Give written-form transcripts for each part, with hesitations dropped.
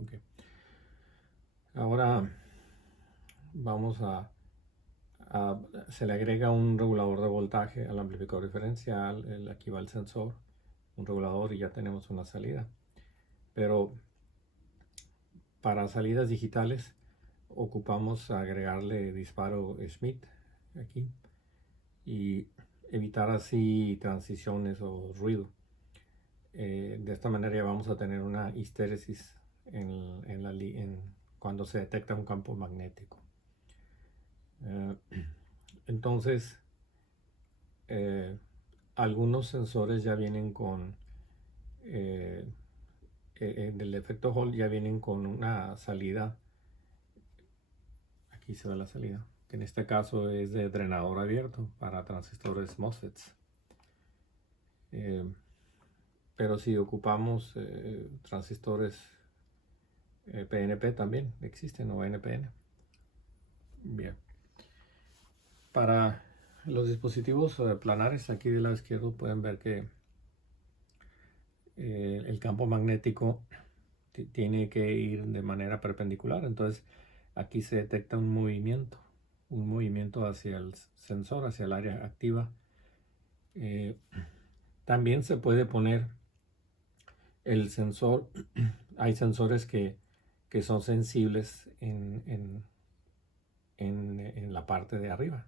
Ok. Ahora vamos se le agrega un regulador de voltaje al amplificador diferencial, aquí va el sensor, un regulador y ya tenemos una salida. Pero para salidas digitales ocupamos agregarle disparo Schmitt aquí y evitar así transiciones o ruido. De esta manera ya vamos a tener una histéresis cuando se detecta un campo magnético. Entonces, algunos sensores ya vienen con del efecto Hall ya vienen con una salida. Aquí se ve la salida, que en este caso es de drenador abierto para transistores MOSFETs. Pero si ocupamos transistores PNP también existen, o NPN. Bien. Para los dispositivos planares, aquí del lado izquierdo pueden ver que el campo magnético tiene que ir de manera perpendicular. Entonces aquí se detecta un movimiento hacia el sensor, hacia el área activa. También se puede poner el sensor. Hay sensores que son sensibles en la parte de arriba.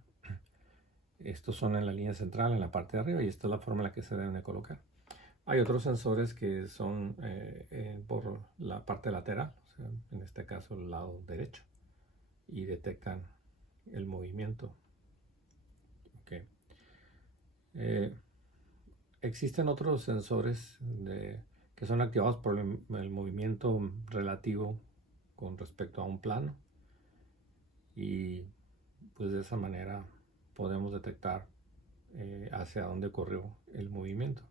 Estos son en la línea central, en la parte de arriba, y esta es la forma en la que se deben de colocar. Hay otros sensores que son por la parte lateral, o sea, en este caso el lado derecho, y detectan el movimiento. Okay. Existen otros sensores que son activados por el movimiento relativo con respecto a un plano, y pues de esa manera podemos detectar hacia dónde ocurrió el movimiento.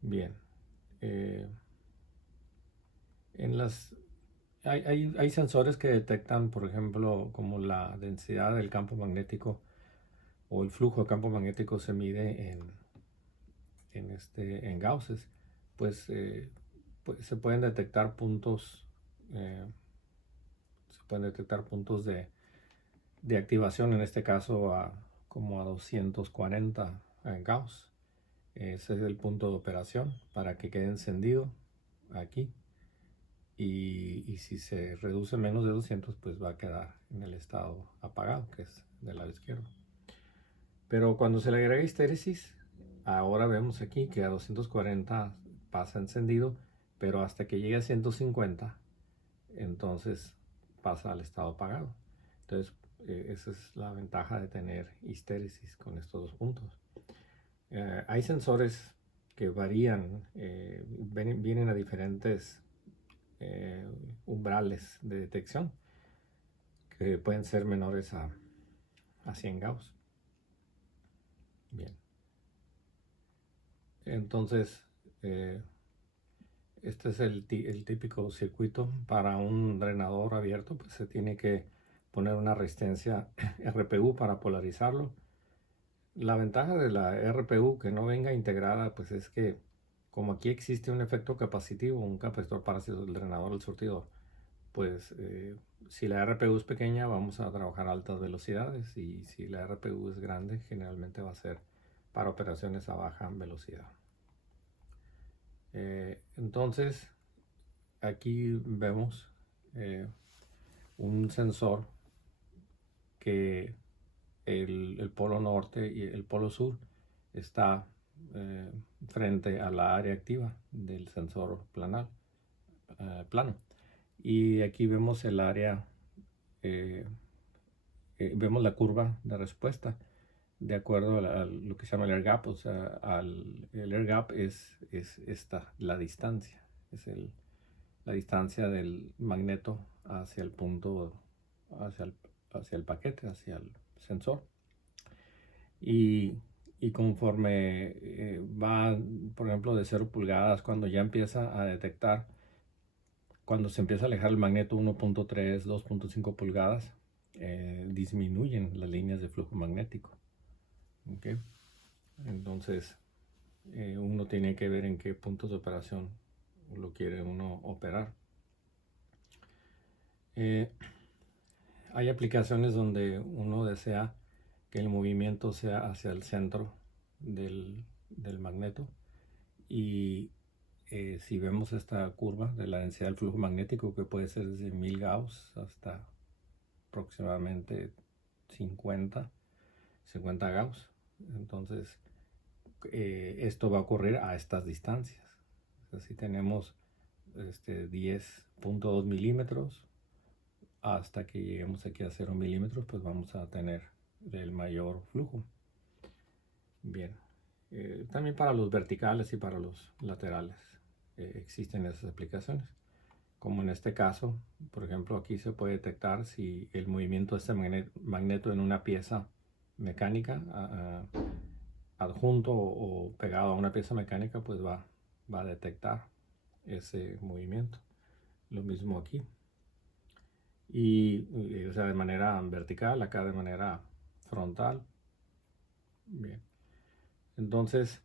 Bien. Hay sensores que detectan, por ejemplo, como la densidad del campo magnético o el flujo de campo magnético se mide en Gausses. Pues, se pueden detectar puntos de activación, en este caso como a 240 Gauss. Ese es el punto de operación para que quede encendido aquí. Y si se reduce menos de 200, pues va a quedar en el estado apagado, que es del lado izquierdo. Pero cuando se le agrega histéresis, ahora vemos aquí que a 240 pasa encendido, pero hasta que llegue a 150, entonces pasa al estado apagado. Entonces, esa es la ventaja de tener histéresis con estos dos puntos. Hay sensores que varían, vienen a diferentes umbrales de detección que pueden ser menores a 100 Gauss. Bien. Entonces, este es el típico circuito. Para un drenador abierto, pues se tiene que poner una resistencia RPU para polarizarlo. La ventaja de la RPU que no venga integrada, pues es que como aquí existe un efecto capacitivo, un capacitor parásito del drenador al surtidor, pues si la RPU es pequeña vamos a trabajar a altas velocidades, y si la RPU es grande generalmente va a ser para operaciones a baja velocidad. Entonces aquí vemos un sensor que el polo norte y el polo sur está frente a la área activa del sensor plano. Y aquí vemos el área, vemos la curva de respuesta de acuerdo a lo que se llama el air gap. O sea, el air gap es la distancia, es la distancia del magneto hacia el punto, hacia el paquete, hacia el sensor. Y conforme va, por ejemplo, de 0 pulgadas, cuando ya empieza a detectar, cuando se empieza a alejar el magneto 1.3, 2.5 pulgadas, disminuyen las líneas de flujo magnético. ¿Okay? Entonces, uno tiene que ver en qué puntos de operación lo quiere uno operar. Eh, Hay aplicaciones donde uno desea que el movimiento sea hacia el centro del magneto y si vemos esta curva de la densidad del flujo magnético, que puede ser desde 1000 Gauss hasta aproximadamente 50 Gauss, entonces esto va a ocurrir a estas distancias. O sea, si tenemos 10.2 milímetros hasta que lleguemos aquí a 0 milímetros, pues vamos a tener el mayor flujo. Bien, también para los verticales y para los laterales existen esas aplicaciones. Como en este caso, por ejemplo, aquí se puede detectar si el movimiento de este magneto en una pieza mecánica adjunto o pegado a una pieza mecánica, pues va a detectar ese movimiento. Lo mismo aquí. Y o sea, de manera vertical, acá de manera frontal. Bien. Entonces,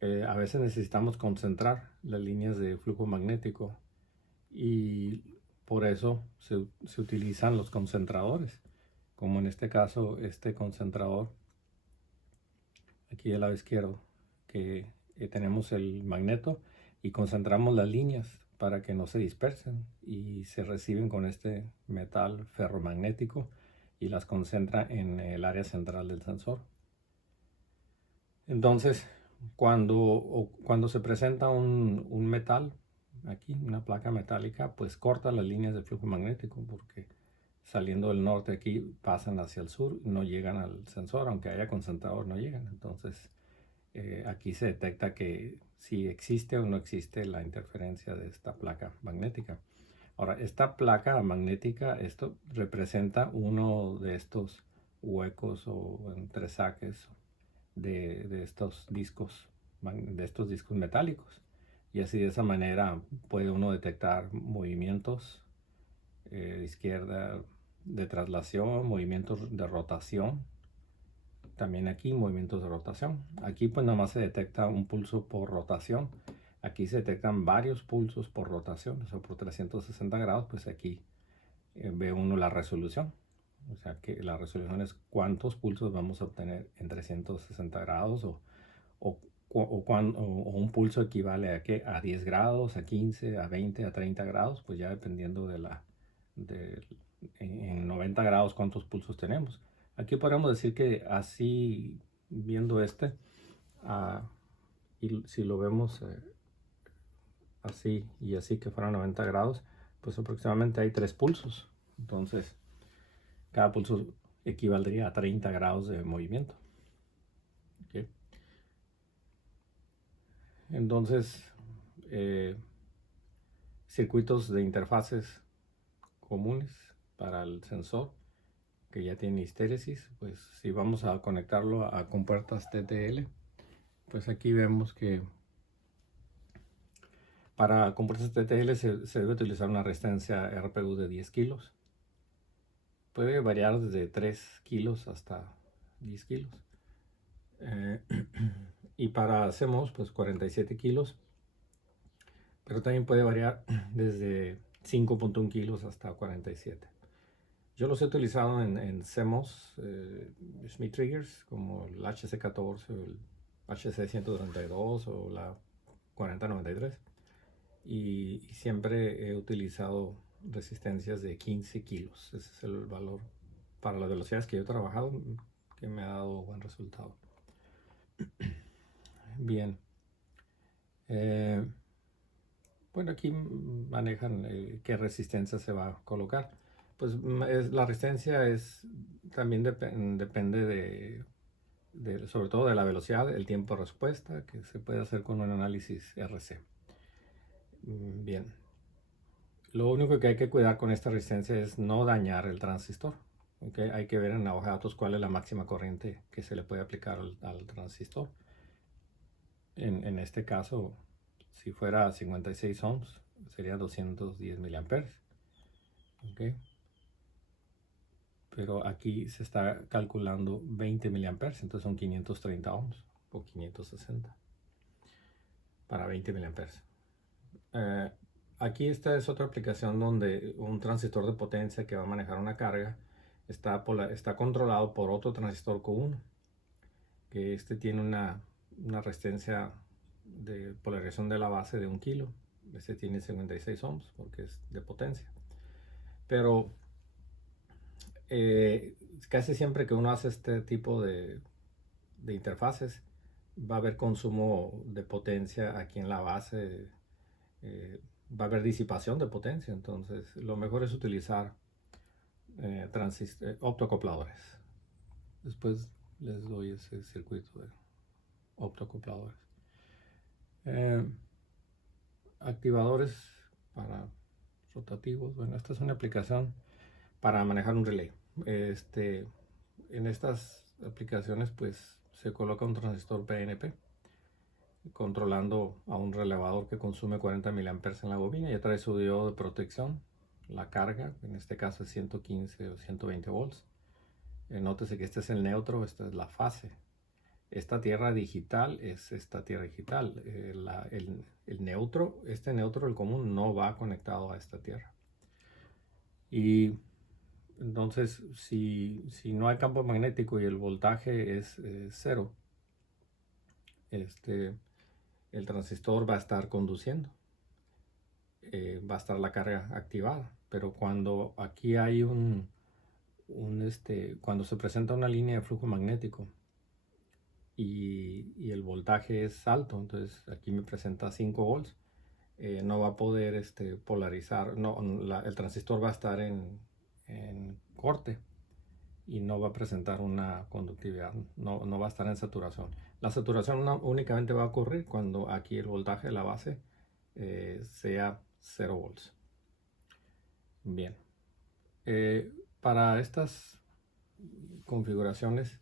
a veces necesitamos concentrar las líneas de flujo magnético y por eso se utilizan los concentradores, como en este caso este concentrador aquí del lado izquierdo, que tenemos el magneto y concentramos las líneas para que no se dispersen y se reciben con este metal ferromagnético y las concentra en el área central del sensor. Entonces, cuando se presenta un metal, aquí una placa metálica, pues corta las líneas de flujo magnético porque saliendo del norte aquí pasan hacia el sur, no llegan al sensor, aunque haya concentrador no llegan. Entonces aquí se detecta que si existe o no existe la interferencia de esta placa magnética. Ahora, esta placa magnética, esto representa uno de estos huecos o entresaques de estos discos metálicos, y así de esa manera puede uno detectar movimientos de izquierda de traslación, movimientos de rotación, también aquí movimientos de rotación. Aquí pues nomás se detecta un pulso por rotación, aquí se detectan varios pulsos por rotación, o sea, por 360 grados, pues aquí ve uno la resolución. O sea que la resolución es cuántos pulsos vamos a obtener en 360 grados o un pulso equivale a qué, a 10 grados, a 15, a 20, a 30 grados, pues ya dependiendo en 90 grados cuántos pulsos tenemos. Aquí podemos decir que así, viendo y si lo vemos así y así que fueran 90 grados, pues aproximadamente hay 3 pulsos. Entonces, cada pulso equivaldría a 30 grados de movimiento. ¿Okay? Entonces, circuitos de interfaces comunes para el sensor que ya tiene histéresis, pues si vamos a conectarlo a compuertas TTL, pues aquí vemos que para compuertas TTL se debe utilizar una resistencia RPU de 10 kilos. Puede variar desde 3 kilos hasta 10 kilos. Y para CMOS, pues 47 kilos. Pero también puede variar desde 5.1 kilos hasta 47. Yo los he utilizado en CMOS, Schmitt Triggers, como el HC14, el HC132 o la 4093. Y siempre he utilizado resistencias de 15 kilos. Ese es el valor para las velocidades que yo he trabajado, que me ha dado buen resultado. Bien. Bueno, aquí manejan qué resistencia se va a colocar. Pues la resistencia también depende sobre todo de la velocidad, el tiempo de respuesta, que se puede hacer con un análisis RC. Bien. Lo único que hay que cuidar con esta resistencia es no dañar el transistor. ¿Okay? Hay que ver en la hoja de datos cuál es la máxima corriente que se le puede aplicar al transistor. En este caso, si fuera 56 ohms, sería 210 miliamperes. ¿Okay? Pero aquí se está calculando 20 miliamperes, entonces son 530 ohms o 560 para 20 miliamperes. aquí esta es otra aplicación donde un transistor de potencia que va a manejar una carga está controlado por otro transistor Q1, que este tiene una resistencia de polarización de la base de 1 kilo. Este tiene 56 ohms porque es de potencia. Pero casi siempre que uno hace este tipo de interfaces, va a haber consumo de potencia aquí en la base, va a haber disipación de potencia. Entonces lo mejor es utilizar optoacopladores. Después les doy ese circuito de optoacopladores. Activadores para rotativos. Bueno, esta es una aplicación para manejar un relay. En estas aplicaciones pues se coloca un transistor PNP controlando a un relevador que consume 40 mA en la bobina, y trae su diodo de protección. La carga, en este caso es 115 o 120 volts. Nótese que este es el neutro, esta es la fase. Esta tierra digital es esta tierra digital. El neutro, el común, no va conectado a esta tierra. Y entonces, si no hay campo magnético y el voltaje es 0, el transistor va a estar conduciendo. Va a estar la carga activada. Pero cuando aquí hay cuando se presenta una línea de flujo magnético y el voltaje es alto, entonces aquí me presenta 5 volts, no va a poder polarizar, el transistor va a estar en corte y no va a presentar una conductividad, no va a estar en saturación. La saturación únicamente va a ocurrir cuando aquí el voltaje de la base sea 0 volts. Bien, para estas configuraciones